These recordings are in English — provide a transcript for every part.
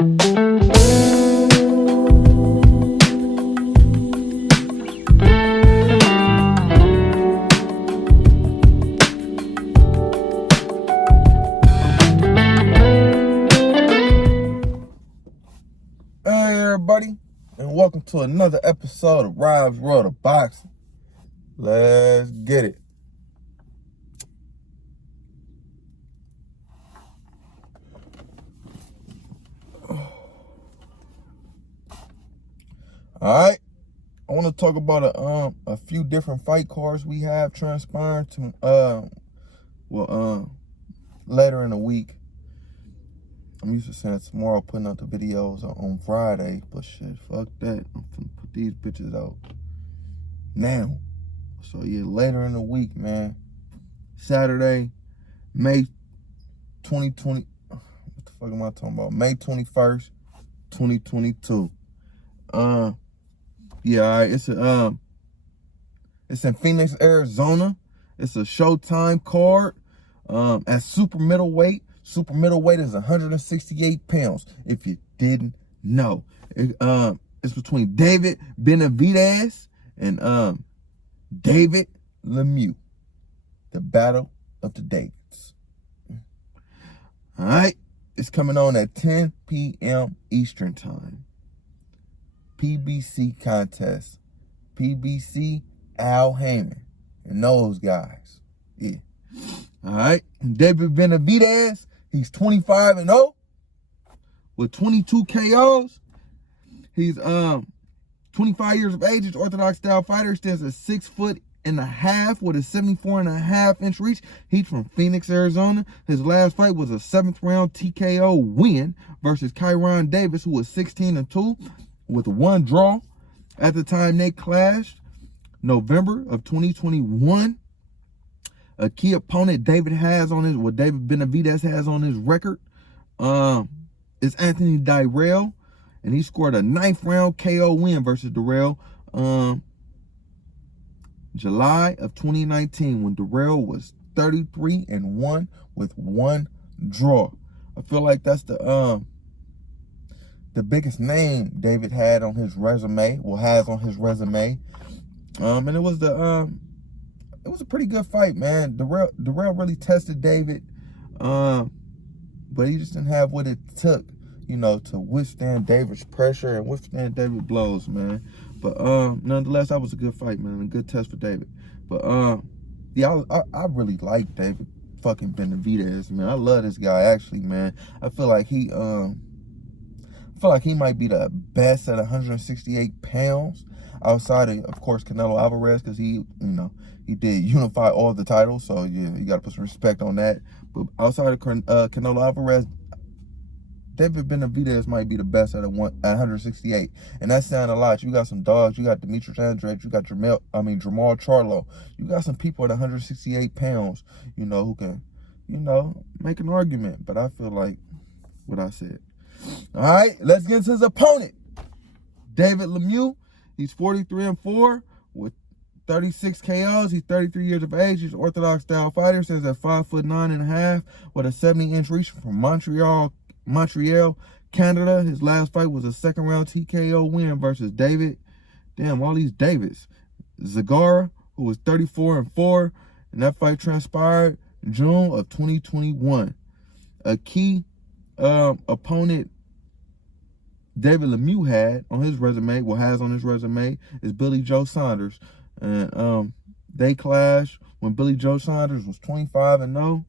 Everybody, and welcome to another episode of Rob's World of Boxing. Let's get it. All right, I want to talk about a few different fight cards we have transpiring to later in the week. I'm used to saying tomorrow, putting out the videos on Friday, but shit, fuck that. I'm finna put these bitches out now. So yeah, later in the week, man. Saturday, May 2020. What the fuck am I talking about? May 21st, 2022. Yeah, all right. It's in Phoenix, Arizona. It's a Showtime card. At super middleweight. Super middleweight is 168 pounds, if you didn't know. It's between David Benavidez and David Lemieux. The Battle of the Davids. All right. It's coming on at 10 p.m. Eastern Time. PBC contest. PBC Al Heyman and those guys. Yeah. All right. David Benavidez. He's 25-0 with 22 KOs. He's 25 years of age. He's orthodox style fighter. Stands at 6'1.5" with a 74.5-inch reach. He's from Phoenix, Arizona. His last fight was a 7th round TKO win versus Kyron Davis, who was 16-2 with one draw. At the time they clashed, November of 2021. A key opponent David Benavidez has on his record is Anthony Dirrell, and he scored a 9th round KO win versus Dirrell July of 2019 when Dirrell was 33-1 with one draw. I feel like that's the biggest name David had on his resume, has on his resume, and it was it was a pretty good fight, man. Dirrell really tested David, but he just didn't have what it took, to withstand David's pressure and withstand David's blows, man. But nonetheless, that was a good fight, man. A good test for David. But yeah, I really like David fucking Benavidez, man. I love this guy, actually, man. I feel like he might be the best at 168 pounds. Outside of course, Canelo Alvarez, because he did unify all the titles. So, yeah, you got to put some respect on that. But outside of Canelo Alvarez, David Benavidez might be the best at 168. And that's saying a lot. You got some dogs. You got Demetrius Andrade. You got Jamal Charlo. You got some people at 168 pounds, who can, make an argument. But I feel like what I said. All right, let's get into his opponent. David Lemieux. He's 43-4 with 36 KOs. He's 33 years of age. He's an orthodox style fighter. Stands at 5'9.5" with a 70-inch reach from Montreal, Canada. His last fight was a 2nd round TKO win versus David. Damn, all these Davids. Zagara, who was 34-4, and that fight transpired June of 2021. A key opponent David Lemieux had on his resume, has on his resume, is Billy Joe Saunders. And they clashed when Billy Joe Saunders was 25-0,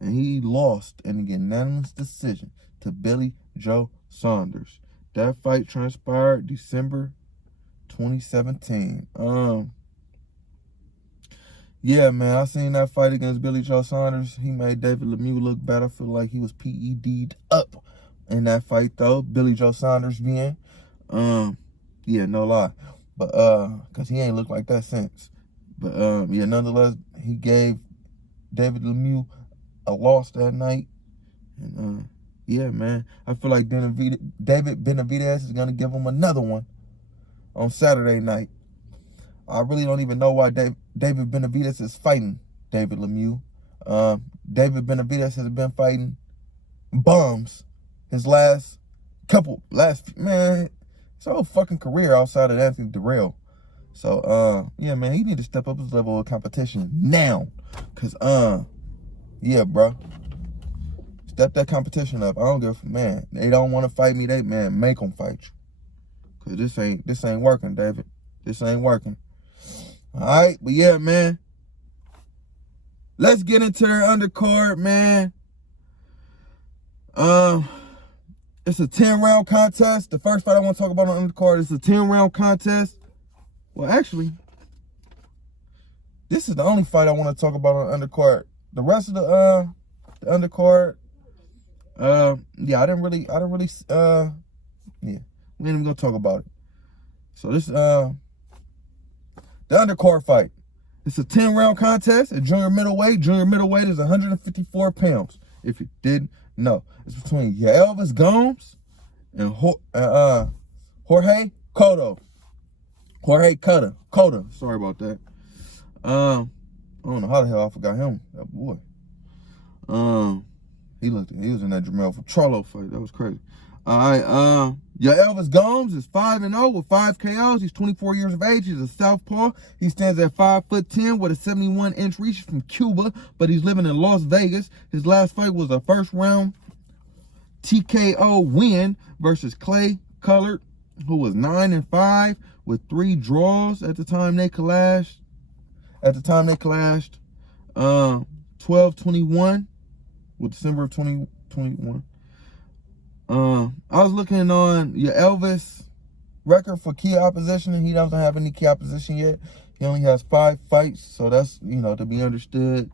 and he lost in a unanimous decision to Billy Joe Saunders. That fight transpired December 2017. Yeah, man, I seen that fight against Billy Joe Saunders. He made David Lemieux look bad. I feel like he was PED'd up in that fight, though. Billy Joe Saunders being, yeah, no lie. But, because he ain't looked like that since. But, yeah, nonetheless, he gave David Lemieux a loss that night. And, yeah, man, I feel like David Benavidez is going to give him another one on Saturday night. I really don't even know why David Benavidez is fighting David Lemieux. David Benavidez has been fighting bums his last his whole fucking career outside of Anthony Durrell. So, yeah, man, he need to step up his level of competition now. Cause, yeah, bro. Step that competition up. I don't give a man. They don't want to fight me. They, man, make them fight you. Cause this ain't working, David. This ain't working. All right, but yeah, man. Let's get into their undercard, man. It's a 10-round contest. The first fight I want to talk about on the undercard is a 10-round contest. Well, actually, this is the only fight I want to talk about on the undercard. The rest of the undercard, yeah, I didn't really, yeah, we ain't even gonna talk about it. So this, the undercard fight. It's a 10-round contest at junior middleweight. Junior middleweight is 154 pounds. If you didn't know, it's between Elvis Gumbs and Jorge Kota. Jorge Kota. Sorry about that. I don't know how the hell I forgot him. That boy. He was in that Jermell Charlo fight. That was crazy. All right. Elvis Gumbs is 5-0 with 5 KOs. He's 24 years of age. He's a southpaw. He stands at 5'10" with a 71-inch reach. He's from Cuba, but he's living in Las Vegas. His last fight was a first-round TKO win versus Clay Colored, who was 9-5 with 3 draws at the time they clashed. 12-21 with December of 2021. I was looking on your Elvis record for key opposition, and he doesn't have any key opposition yet. He only has 5 fights, so that's, to be understood.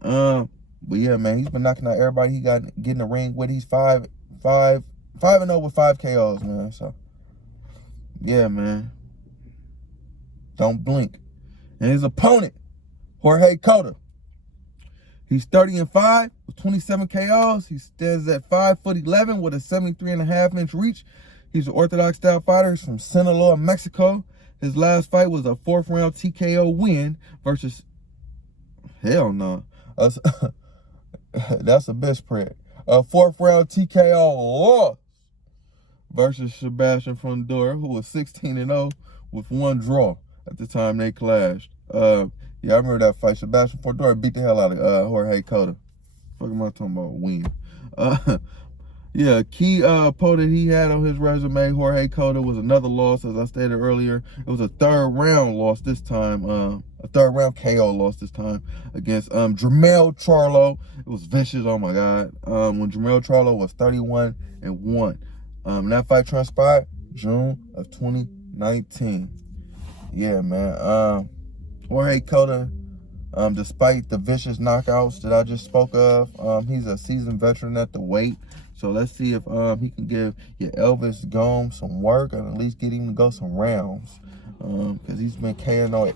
But yeah, man, he's been knocking out everybody he got getting the ring with. He's 5-0 with 5 KOs, man. So yeah, man. Don't blink. And his opponent, Jorge Kota. He's 30-5 with 27 KOs. He stands at 5'11" with a 73.5-inch reach. He's an orthodox style fighter. He's from Sinaloa, Mexico. His last fight was a 4th-round TKO win versus, hell no. That's a misprint. A 4th-round TKO loss versus Sebastian Fundora, who was 16-0 with 1 draw at the time they clashed. Yeah, I remember that fight. Sebastian Fundora beat the hell out of Jorge Kota. What am I talking about? Win. Yeah, key opponent he had on his resume, Jorge Kota, was another loss, as I stated earlier. It was a 3rd-round loss this time. A 3rd-round KO loss this time against Jermell Charlo. It was vicious. Oh my God. When Jermell Charlo was 31-1. That fight transpired June of 2019. Yeah, man. Jorge Kota, despite the vicious knockouts that I just spoke of, he's a seasoned veteran at the weight. So let's see if he can give Elvis Gumbs some work, and at least get him to go some rounds. Because he's been KOing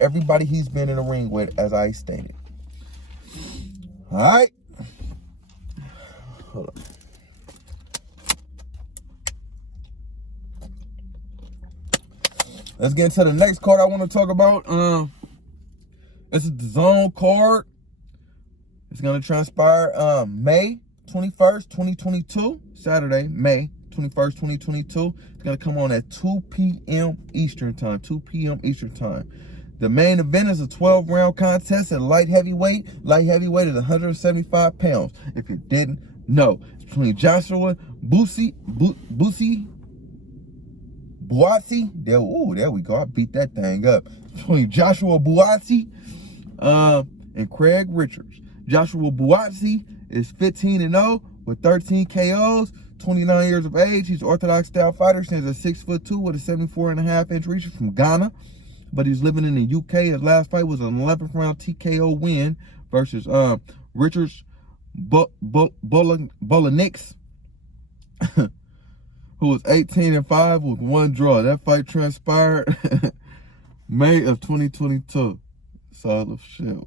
everybody he's been in the ring with, as I stated. All right. Hold on. Let's get into the next card I want to talk about. This is the Zone card. It's going to transpire May 21st, 2022. Saturday, May 21st, 2022. It's going to come on at 2 p.m. Eastern Time. 2 p.m. Eastern Time. The main event is a 12-round contest at light heavyweight. Light heavyweight is 175 pounds. If you didn't know. It's between Joshua Buatsi. There we go. I beat that thing up. Between Joshua Buatsi and Craig Richards. Joshua Buatsi is 15-0 with 13 KOs, 29 years of age. He's an orthodox style fighter. Stands at 6'2" with a 74.5-inch reach. He's from Ghana, but he's living in the UK. His last fight was an 11th round TKO win versus Richards Bolanix. Who was 18-5 with 1 draw. That fight transpired May of 2022. So shit.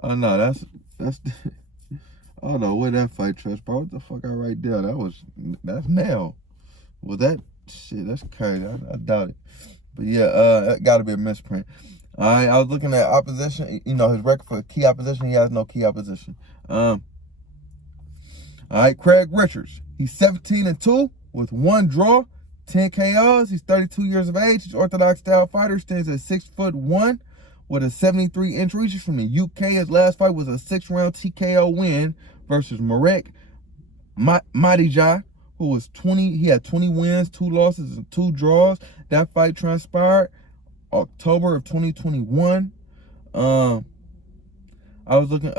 Oh no, that's I don't know where that fight transpired. What the fuck I write down? That's nail. Was that shit? That's crazy. I doubt it. But yeah, that gotta be a misprint. All right, I was looking at opposition. His record for key opposition. He has no key opposition. All right, Craig Richards. He's 17-2 with 1 draw, 10 KOs. He's 32 years of age. He's orthodox style fighter. Stands at 6'1" with a 73-inch reach. He's from the UK. His last fight was a 6-round TKO win versus Marek Madija, who was 20. He had 20 wins, 2 losses, and 2 draws. That fight transpired October of 2021. I was looking.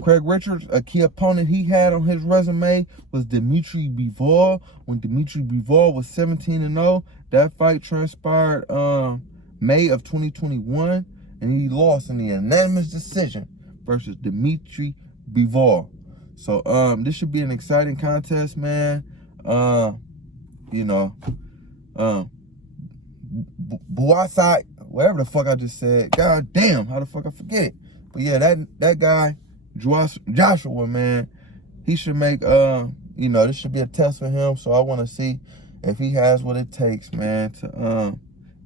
Craig Richards, a key opponent he had on his resume was Dmitry Bivol. When Dmitry Bivol was 17-0, that fight transpired May of 2021, and he lost in the unanimous decision versus Dmitry Bivol. So this should be an exciting contest, man. You know, Buatsi, whatever the fuck I just said. God damn, how the fuck I forget it? But yeah, that guy, Joshua, man, he should make, you know, this should be a test for him. So I want to see if he has what it takes, man, to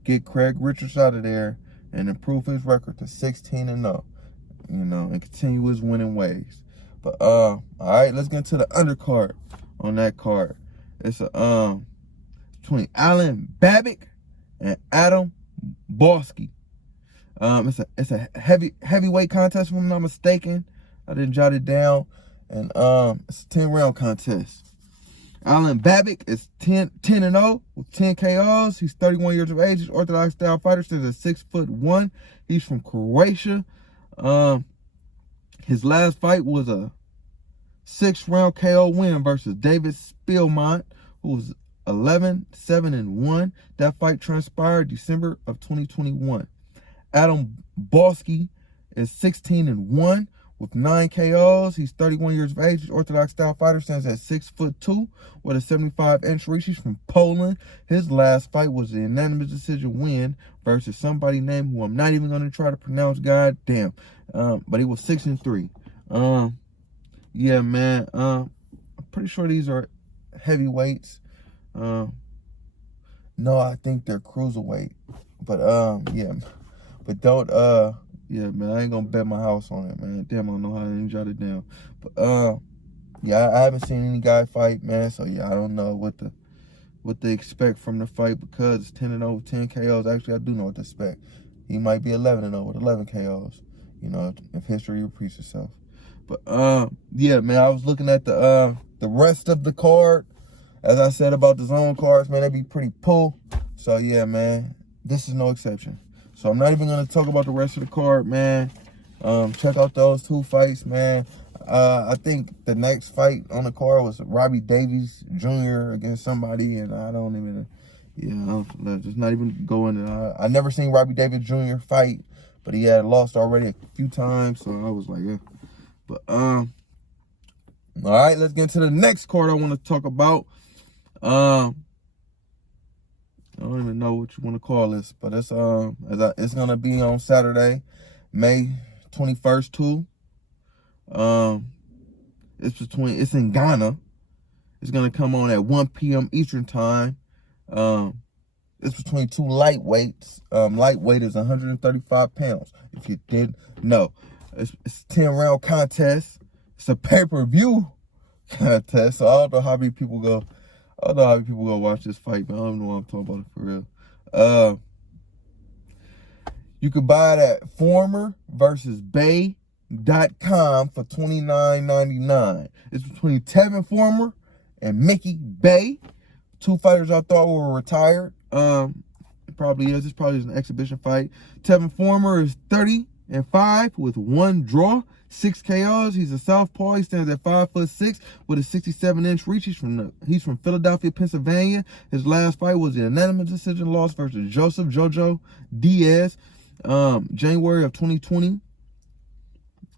get Craig Richards out of there and improve his record to 16-0, you know, and continue his winning ways. But all right, let's get into the undercard on that card. It's between Alan Babic and Adam Bosky. It's a heavyweight contest, if I'm not mistaken. I didn't jot it down. And it's a 10-round contest. Alan Babic is 10-0 with 10 KOs. He's 31 years of age. He's orthodox style fighter. Stands at 6'1". He's from Croatia. His last fight was a 6-round KO win versus David Spielmont, who was 11-7-1. That fight transpired December of 2021. Adam Bosky is 16-1 with 9 KOs. He's 31 years of age. He's orthodox style fighter. Stands at 6'2" with a 75-inch reach. He's from Poland. His last fight was a unanimous decision win versus somebody named who I'm not even going to try to pronounce. God damn. But he was 6-3. Yeah, man. I'm pretty sure these are heavyweights. No, I think they're cruiserweight. But yeah. But don't yeah, man, I ain't gonna bet my house on it, man. Damn, I don't know how I didn't jot it down. But yeah, I haven't seen any guy fight, man. So yeah, I don't know what to expect from the fight because it's 10-0 with 10 KOs. Actually, I do know what to expect. He might be 11-0 with 11 KOs. You know, if history repeats itself. But yeah, man, I was looking at the rest of the card. As I said about the zone cards, man, they be pretty pull. So yeah, man, this is no exception. So I'm not even gonna talk about the rest of the card, man. Check out those 2 fights, man. I think the next fight on the card was Robbie Davies Jr. against somebody, and I don't even, yeah, just not even going. I never seen Robbie Davies Jr. fight, but he had lost already a few times, so I was like, yeah. But all right, let's get into the next card I want to talk about. I don't even know what you want to call this, but it's gonna be on Saturday, May 21st too. It's in Ghana. It's gonna come on at 1 p.m. Eastern time. It's between 2 lightweights. Lightweight is 135 pounds. If you didn't know, it's a 10-round contest. It's a pay-per-view contest. So I don't know how many people go. I don't know how many people go watch this fight, but I don't know what I'm talking about it for real. You could buy it at Former versus Bay.com for $29.99. It's between Tevin Former and Mickey Bay. 2 fighters I thought were retired. It probably is. It's probably an exhibition fight. Tevin Former is 30-5 with 1 draw, 6 KOs. He's a southpaw. He stands at 5'6" with a 67-inch reach. He's from Philadelphia, Pennsylvania. His last fight was a unanimous decision loss versus Joseph Jojo Diaz, January of 2020.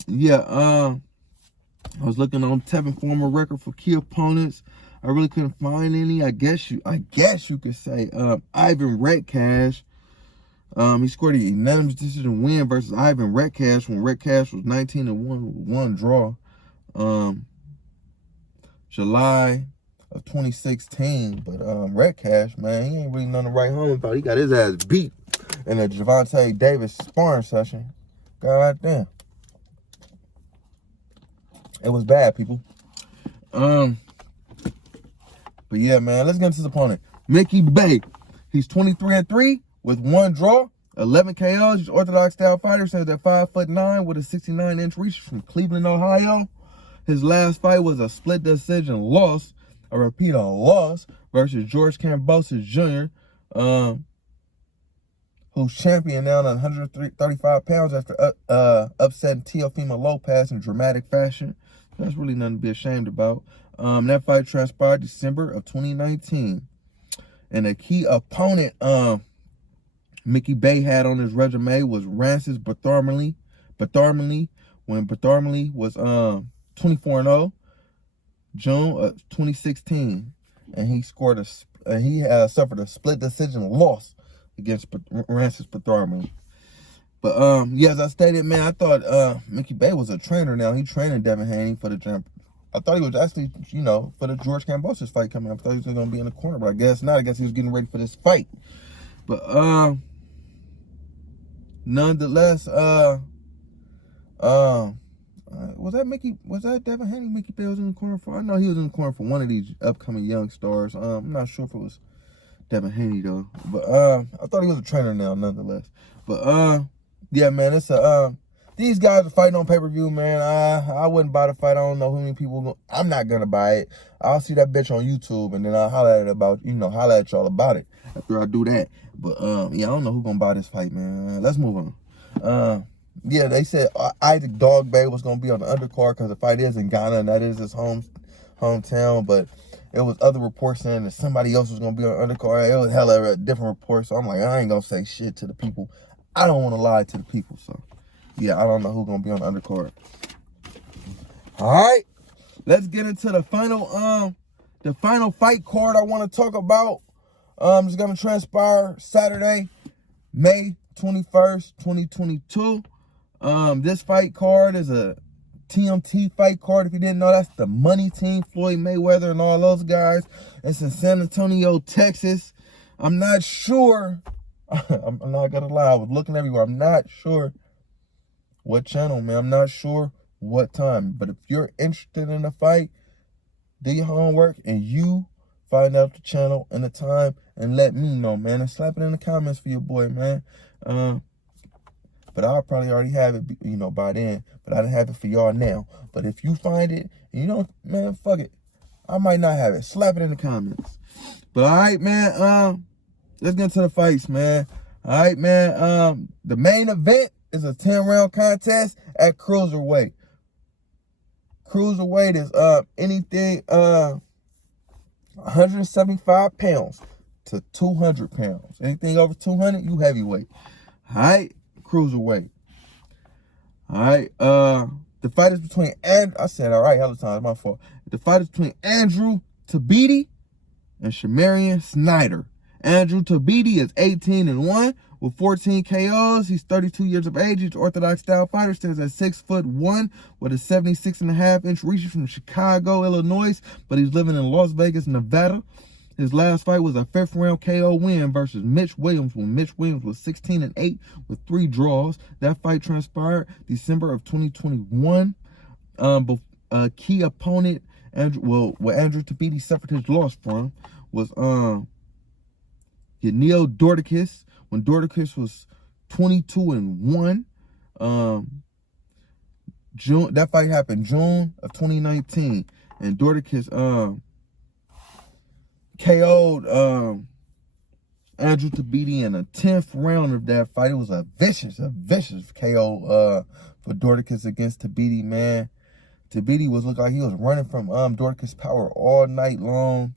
Yeah, I was looking on Tevin Former record for key opponents. I really couldn't find any. I guess you could say Ivan Redcash. He scored a unanimous decision win versus Ivan Redcash when Redcash was 19-1 with 1 draw. July of 2016. But Redcash, man, he ain't really nothing to write home about. He got his ass beat in a Gervonta Davis sparring session. God damn. It was bad, people. But yeah, man, let's get into his opponent. Mickey Bay. He's 23-3 with 1 draw, 11 KOs. He's orthodox style fighter, stands at 5'9" with a 69-inch reach from Cleveland, Ohio. His last fight was a split decision loss, a loss versus George Kambosos Jr., who's champion now at 135 pounds after upsetting Teofimo Lopez in dramatic fashion. That's really nothing to be ashamed about. That fight transpired December of 2019. And a key opponent Mickey Bay had on his resume was Rances Bartholomew, when Bartholomew was 24-0, June of 2016, and he suffered a split decision loss against Rances Bartholomew. But yeah, as I stated, man, I thought Mickey Bay was a trainer now. He training Devin Haney for the jump. I thought he was actually, for the George Kambosos fight coming up. I thought he was going to be in the corner, but I guess not. I guess he was getting ready for this fight. But nonetheless, was that Devin Haney Mickey Bay was in the corner for? I know he was in the corner for one of these upcoming young stars. I'm not sure if it was Devin Haney though. But I thought he was a trainer now, nonetheless. But yeah, man, it's these guys are fighting on pay-per-view, man. I wouldn't buy the fight. I don't know who many people. I'm not gonna buy it. I'll see that bitch on YouTube and then I'll holler at y'all about it after I do that. But yeah, I don't know who's gonna buy this fight, man. Let's move on. Yeah, they said Isaac Dog Bay was gonna be on the undercard because the fight is in Ghana and that is his hometown. But it was other reports saying that somebody else was gonna be on the undercard. It was hella different reports. So I'm like, I ain't gonna say shit to the people. I don't want to lie to the people. So yeah, I don't know who's gonna be on the undercard. All right, let's get into the final fight card I want to talk about. It's gonna transpire Saturday, May 21st, 2022. This fight card is a TMT fight card. If you didn't know, that's the money team, Floyd Mayweather and all those guys. It's in San Antonio, Texas. I'm not sure. I'm not gonna lie. I was looking everywhere. I'm not sure what channel, man. I'm not sure what time. But if you're interested in the fight, do your homework and you find out the channel and the time and let me know, man. And slap it in the comments for your boy, man. But I'll probably already have it, by then. But I didn't have it for y'all now. But if you find it, and man, fuck it. I might not have it. Slap it in the comments. But all right, man. Let's get into the fights, man. All right, man. The main event is a 10-round contest at cruiserweight. Cruiserweight is anything 175 pounds to 200 pounds. Anything over 200, you heavyweight. All right, cruiserweight. All right, the fight is between I said all right hella times, my fault. The fight is between Andrew Tabidi and Shamarian Schneider. Andrew Tabidi is 18-1 with 14 KOs. He's 32 years of age. He's an orthodox style fighter. Stands at 6'1" with a 76.5-inch reach from Chicago, Illinois, but he's living in Las Vegas, Nevada. His last fight was a 5th-round KO win versus Mitch Williams when Mitch Williams was 16-8 with 3 draws. That fight transpired December of 2021. A key opponent, where Andrew Tabidi suffered his loss from was Neil Dorticus, when Dorticus was 22-1. That fight happened June of 2019, and Dorticus KO'd Andrew Tabidi in the 10th round of that fight. It was a vicious KO for Dorticus against Tabidi, man. Tabidi looking like he was running from Dorticus' power all night long.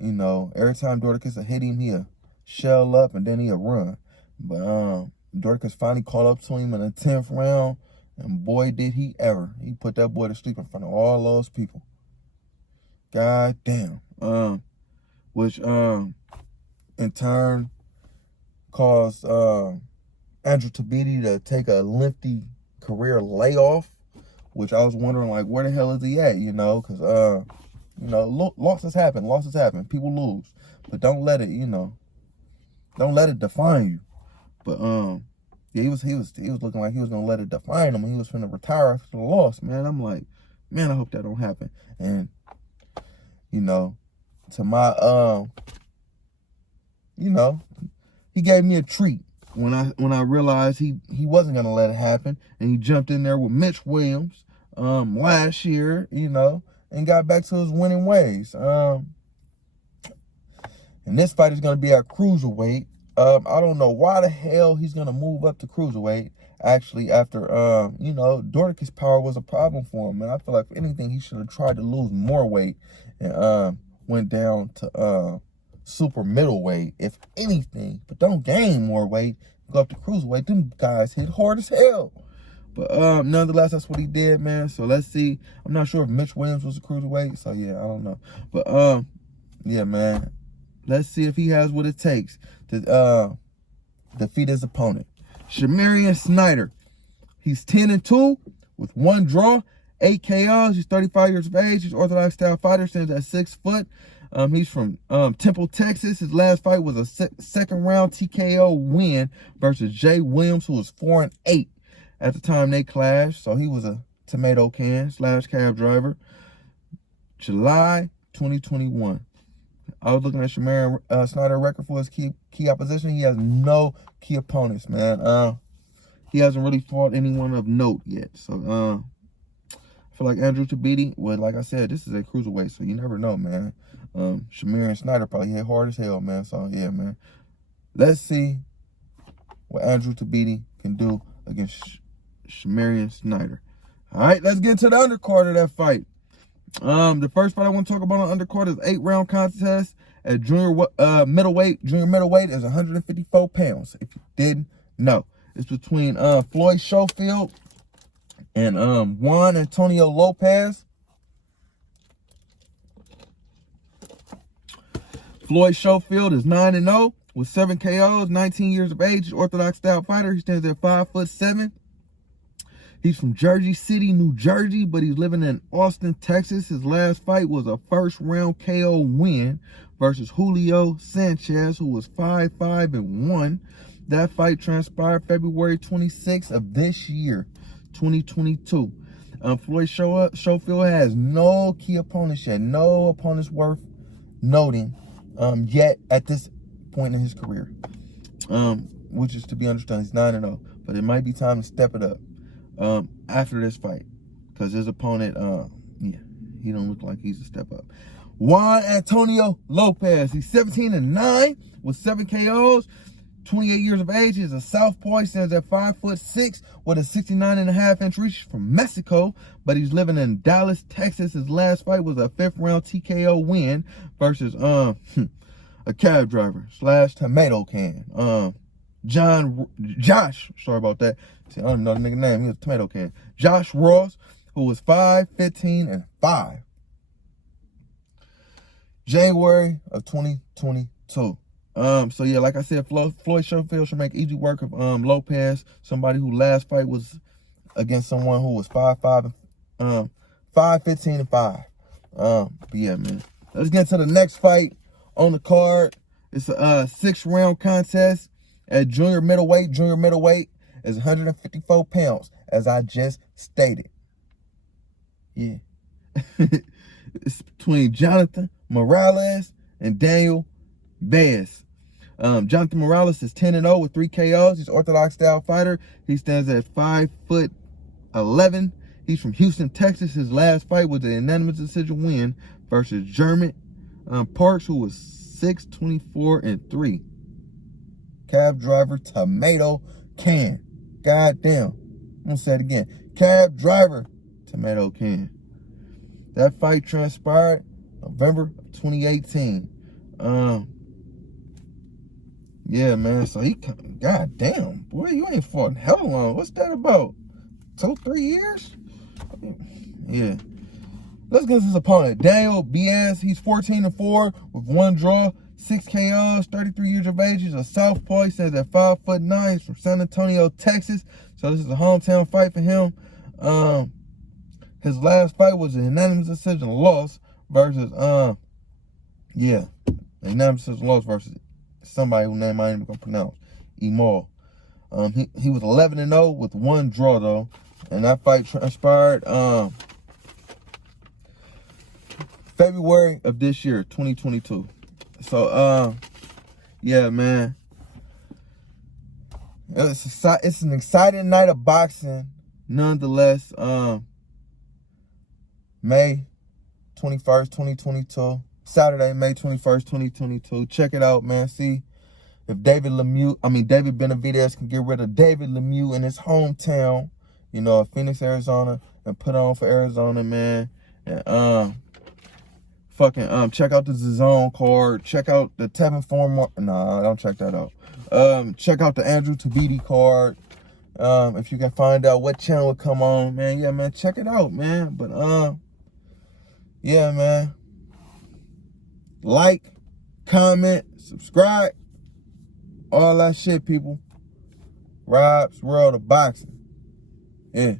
Every time Dorticus would hit him, he'd shell up and then he'd run. But Dorticus finally caught up to him in the 10th round, and boy did he ever. He put that boy to sleep in front of all those people. God damn. Which in turn caused Andrew Tabidi to take a lengthy career layoff, which I was wondering, like, where the hell is he at, because losses happen. People lose. But don't let it, don't let it define you. But yeah, he was looking like he was gonna let it define him when he was finna retire after the loss, man. I'm like, man, I hope that don't happen. And you know, to my, you know, he gave me a treat when I realized he wasn't gonna let it happen, and he jumped in there with Mitch Williams last year, you know, and got back to his winning ways. And this fight is gonna be at cruiserweight. I don't know why the hell he's gonna move up to cruiserweight. Actually, after you know, Dorticus power was a problem for him, man. I feel like if anything, he should have tried to lose more weight and went down to super middleweight, if anything. But don't gain more weight. Go up to cruiserweight. Them guys hit hard as hell. But nonetheless, that's what he did, man. So let's see. I'm not sure if Mitch Williams was a cruiserweight, so yeah, I don't know. But yeah, man. Let's see if he has what it takes to defeat his opponent. Shamarian Schneider. He's 10-2 with 1 draw, 8 KOs. He's 35 years of age. He's Orthodox style fighter, stands at 6 foot. He's from Temple, Texas. His last fight was a second round TKO win versus Jay Williams, who was 4-8 at the time they clashed. So he was a tomato can / cab driver. July 2021. I was looking at Shamarian Schneider's record for his key opposition. He has no key opponents, man. He hasn't really fought anyone of note yet. So I feel like Andrew Tabidi, well, like I said, this is a cruiserweight, so you never know, man. Shamarian Schneider probably hit hard as hell, man. So yeah, man. Let's see what Andrew Tabidi can do against Shamarian Schneider. All right, let's get to the undercard of that fight. The first fight I want to talk about on undercard is 8-round contest at junior middleweight. Junior middleweight is 154 pounds. If you didn't know, it's between Floyd Shofield and Juan Antonio Lopez. Floyd Shofield is 9-0 with 7 KOs, 19 years of age. He's Orthodox style fighter. He stands at 5'7". He's from Jersey City, New Jersey, but he's living in Austin, Texas. His last fight was a first-round KO win versus Julio Sanchez, who was 5-1. That fight transpired February 26th of this year, 2022. Floyd Shofield has no key opponents yet, no opponents worth noting yet at this point in his career, which is to be understood. He's 9-0, but it might be time to step it up after this fight, because his opponent, yeah, he don't look like he's a step up. Juan Antonio Lopez, he's 17-9 with 7 KOs, 28 years of age. He's a southpaw. He stands at 5'6" with a 69.5-inch reach from Mexico, but he's living in Dallas, Texas. His last fight was a 5th-round TKO win versus a cab driver / tomato can. Josh, sorry about that. See, I don't know the nigga name. He was a tomato can. Josh Ross, who was 5-15-5. January of 2022. So yeah, like I said, Floyd Shofield should make easy work of Lopez, somebody who last fight was against someone who was 5'15-5. But yeah, man. Let's get to the next fight on the card. It's a 6-round contest at junior middleweight. Junior middleweight is 154 pounds, as I just stated. Yeah. It's between Jonathan Morales and Daniel Baez. Jonathan Morales is 10-0 with 3 KOs. He's Orthodox style fighter. He stands at 5'11". He's from Houston, Texas. His last fight was a unanimous decision win versus German Parks, who was 6-24-3. Cab driver, tomato can. Goddamn. I'm gonna say it again. Cab driver, tomato can. That fight transpired November of 2018. Yeah, man. So he, goddamn, boy, you ain't fought in hell long. What's that about? 2-3 years? Yeah. Let's get to his opponent, Daniel Baez. He's 14-4 with 1 draw, 6 KOs, 33 years of age. He's a southpaw. He stands at 5'9". He's from San Antonio, Texas. So this is a hometown fight for him. His last fight was a unanimous decision loss versus, yeah, a unanimous decision loss versus somebody whose name I ain't even gonna pronounce, Emal. He was 11-0 with 1 draw though, and that fight transpired February of this year, 2022. So, yeah, man. It's an exciting night of boxing, nonetheless. May 21st, 2022. Saturday, May 21st, 2022. Check it out, man. See if David Benavidez can get rid of David Lemieux in his hometown, Phoenix, Arizona, and put on for Arizona, man. And check out the DAZN card. Check out the Tevin Former. Nah, don't check that out. Check out the Andrew Tabidi card. If you can find out what channel will come on, man. Yeah, man, check it out, man. But yeah, man. Like, comment, subscribe, all that shit, people. Rob's World of Boxing. Yeah.